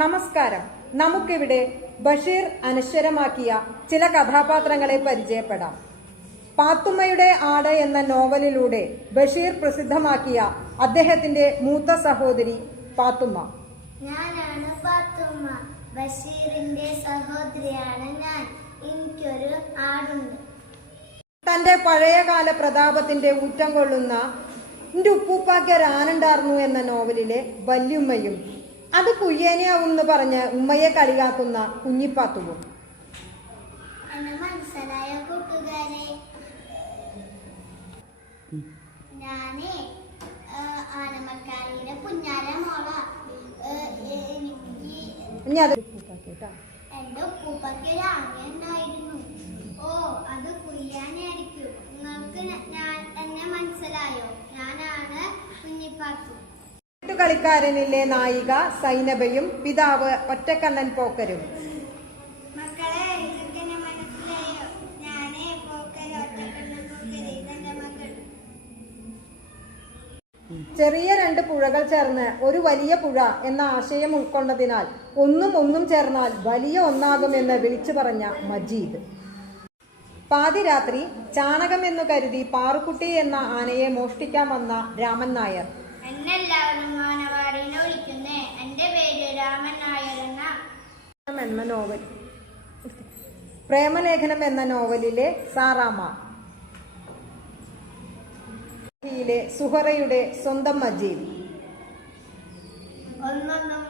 നമസ്കാരം. നമുക്കിവിടെ ബഷീർ അനശ്വരമാക്കിയ ചില കഥാപാത്രങ്ങളെ പരിചയപ്പെടാം. പാത്തുമ്മയുടെ ആട് എന്ന നോവലിലൂടെ ബഷീർ പ്രസിദ്ധമാക്കിയ അദ്ദേഹത്തിന്റെ മൂത്ത സഹോദരി പാത്തുമ്മ. ഞാനാണ് പാത്തുമ്മ, ബഷീറിന്റെ സഹോദരിയാണ് ഞാൻ. എനിക്കൊരു ആടുണ്ട്. തന്റെ പഴയകാല പ്രതാപത്തിന്റെ ഊറ്റം കൊള്ളുന്ന "എന്റെ ഉപ്പൂപ്പാക്ക് ഒരാനുണ്ടായിരുന്നു" എന്ന നോവലിലെ വല്യുമ്മയും അത് കുയ്യേനെയാവുമെന്ന് പറഞ്ഞ് ഉമ്മയെ കളിയാക്കുന്ന കുഞ്ഞിപ്പാത്തുവും. എന്നെ മനസ്സിലായ കൂട്ടുകാരെ, ഞാനേ ആനമക്കാരിയുടെ പുഞ്ഞാര മോള. എന്റെ ഉപ്പൂപ്പക്ക് ഒരു ആന ഉണ്ടായിരുന്നു. ഓ, അത് കുയ്യാനായിരിക്കും. നിങ്ങൾക്ക് എന്നെ മനസ്സിലായോ? ഞാനാണ് കുഞ്ഞിപ്പാത്തു. കളിക്കാരനിലെ നായിക സൈനബയും പിതാവ് ഒറ്റക്കണ്ണൻ പോക്കരും. മക്കളെ, നിങ്ങൾക്ക് എന്നെ മനസ്സിലായോ? ഞാനേ പോക്കര്, ഒറ്റക്കണ്ണൻ പോക്കര്, ഇതെന്റെ മക്കൾ. ചെറിയ രണ്ട് പുഴകൾ ചേർന്ന് ഒരു വലിയ പുഴ എന്ന ആശയം ഉൾക്കൊണ്ടതിനാൽ ഒന്നും ചേർന്നാൽ വലിയ ഒന്നാകുമെന്ന് വിളിച്ചു പറഞ്ഞ മജീദ്. പാതിരാത്രി ചാണകമെന്നു കരുതി പാറുക്കുട്ടി എന്ന ആനയെ മോഷ്ടിക്കാൻ വന്ന രാമൻ നായർ. എന്നെല്ലാവരും ആനവാടിനെ വിളിക്കുന്നേ. എന്റെ പേര് രാമൻ നായർ എന്ന നോവൽ പ്രേമലേഖനം എന്ന നോവലിലെ സാറാമ്മ. സുഹറയുടെ സ്വന്തം മജീദ്. ഒന്നൊന്നും